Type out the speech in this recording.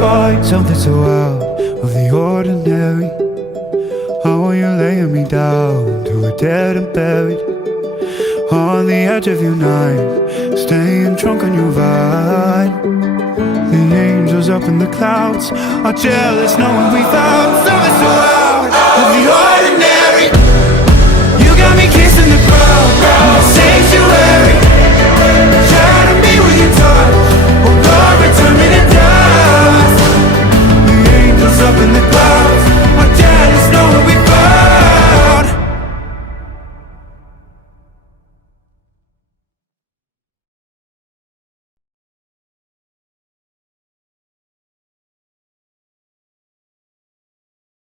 find something so out of the ordinary. How are you laying me down to a dead and buried on the edge of your night, staying drunk on your vine. The angels up in the clouds are jealous knowing we found something so